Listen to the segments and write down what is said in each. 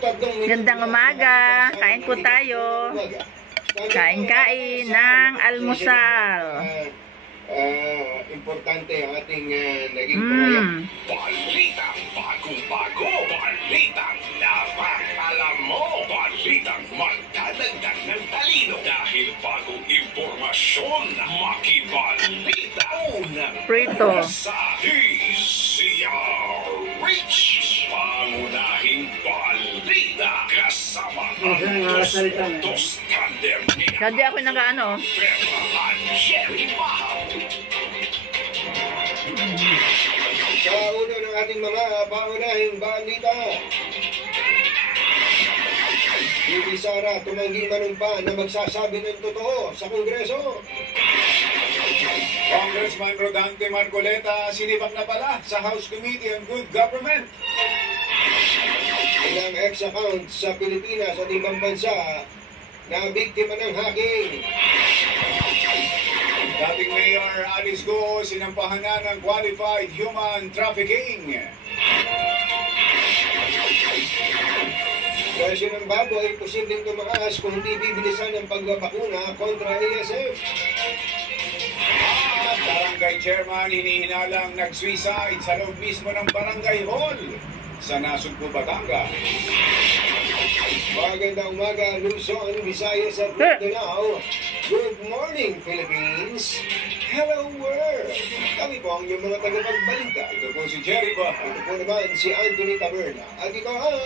Gandang umaga. Kain po tayo. Kain-kain ng almusal. Importante ang ating naging pumaya. Balitang bagong-bago. Balitang dapat alam mo. Balitang magdadagdag ng talino. Dahil bagong impormasyon, makibalita. Unang Prito. sa DZRH. Pangunahing balita. Kasama ang dos tandem ni Hindi ako nag-ano. Pepa at Jerry Bahaw. Sa uno ng ating mga paunahing balita. Bibi Sara tumanggi manumpa na magsasabi ng totoo sa Kongreso. Congressman Rodante Marcoleta sinibak na pala sa House Committee on Good Government. Ilang ex-accounts sa Pilipinas at ibang bansa na biktima ng hacking. Dating Mayor Alice Go sinampahan na ng qualified human trafficking. Presyo ng baboy posibleng tumaas kung hindi bibilisan ang pagbabakuna kontra ASF. At barangay chairman hinihinalang nag-suicide sa loob mismo ng barangay hall sa Nasugbu, Batangas. Magandang umaga, Luzon, Visayas at Mindanao. Good morning, Philippines. Hello, world. Kami po ang inyong mga tagapagbalita. Ito po si Jerry Bahaw. Ito po naman si Anthony Taberna. At ito ang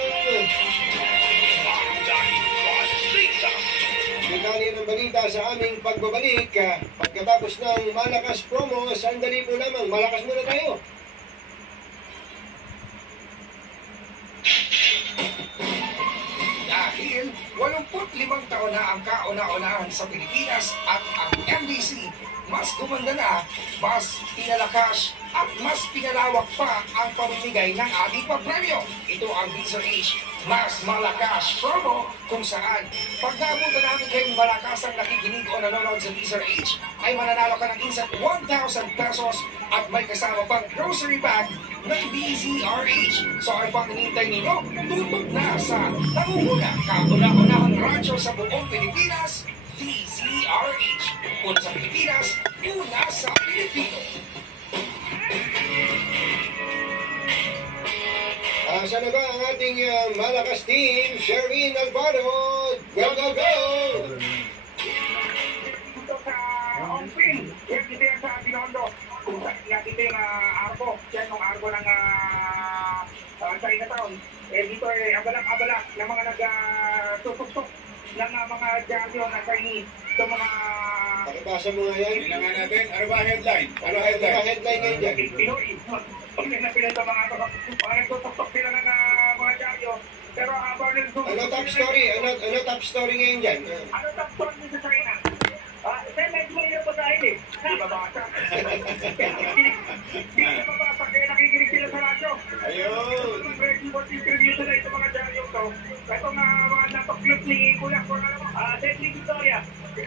detalye ng balita sa aming pagbabalik. Pagkatapos ng malakas promo, sandali po lamang. Malakas muna tayo. Dahil 85 taon na ang kauna-unahan sa Pilipinas at ang MDC mas gumanda na, mas pinalakas at mas pinalawak pa ang pamimigay ng ating papremyo. Ito ang DZRH Mas Malakas promo kung saan pag naabutan namin kayong malakas ang nakikinig o nanonood sa DZRH ay mananalo ka ng instant 1,000 pesos at may kasama pang grocery bag ng DZRH. So ano pang hinihintay ninyo? Tutok na sa nangunguna kauna-unahang radyo sa buong Pilipinas, DZRH. Una sa Pilipinas, una sa Pilipino. Asa na ba ang ating malakas team? Sherwin Alvaro, go, go, go! Dito sa Ongpin, yan dito yan sa Binondo. Kung saan natin ito yung arko, yan yung arko ng Chinatown. Dito abala ng mga nag-susok ng mga dyan na Chinese sa mga... Pakibasa mo nga yan. Tingnan nga natin. Ano ba headline? Ano Ano headline? ba headline ngayon dyan? Pinoy. Pag nagpila sa mga nagsusok sila ng mga dyan. Pero habang nagsusok... Ano top story? Ano top story ngayon dyan? Ano top story sa China? Sir, medyo mahirap pa dahil eh. Di ba basa? Di ba basa? Kaya nakikinig sila sa radyo. Ayun. Report distribution na itong mga dyaryo to. Ito nga mga napaklip ni Kuya Cedric Victoria. Si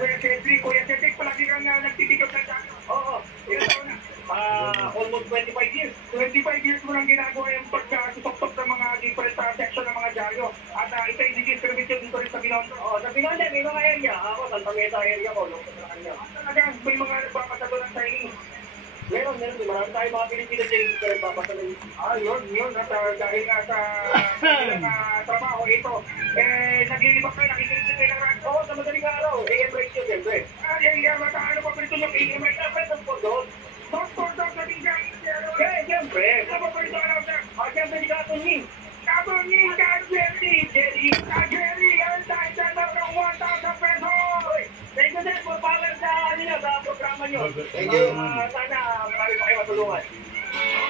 Kuya Cedric, palagi kang nagtitigot ng dyaryo. Oo, ilang taon na. Almost 25 years. 25 years mo nang ginagawa yung pagkasutok ng mga different section ng mga dyaryo. At ito yung distribution dito rin sa Binondo. Sa Binondo, may mga area. Ako, Santa Mesa area ko. Talagang may mga nagpapasado ng Chinese. Meron. Marami tayo mga Pilipinas Chinese na nagpapasado. Yun. At dahil nga sa trabaho ito, naglilibak kayo, nakikinig kayo ng radyo. Oo, sa madaling araw. AM radio, siyempre. Ano pa pala ito yung AM radio? Pwede po doon. Doktor, siyempre. Ano pa pala ito? Siyempre, di Katunin. Katunin, Jerry. Jerry, ang tayo ng 1,000 pesos. Thank you, sir, for power sa programa nyo. Thank you. Sana marami pa kayo matulungan.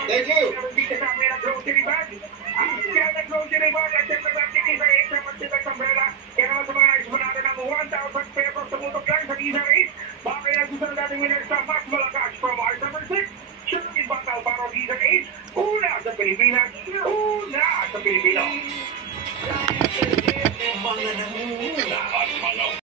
Thank you. Meron din kasama yung grocery bag. Ang siya na grocery bag at siyempre natin sa extra magsitag sa umbrella. Kaya naman sa mga nagsumanato ng 1,000 pesos sa mutok lang sa DZRH. Baka kaya gusto na natin winner sa Mas Malakas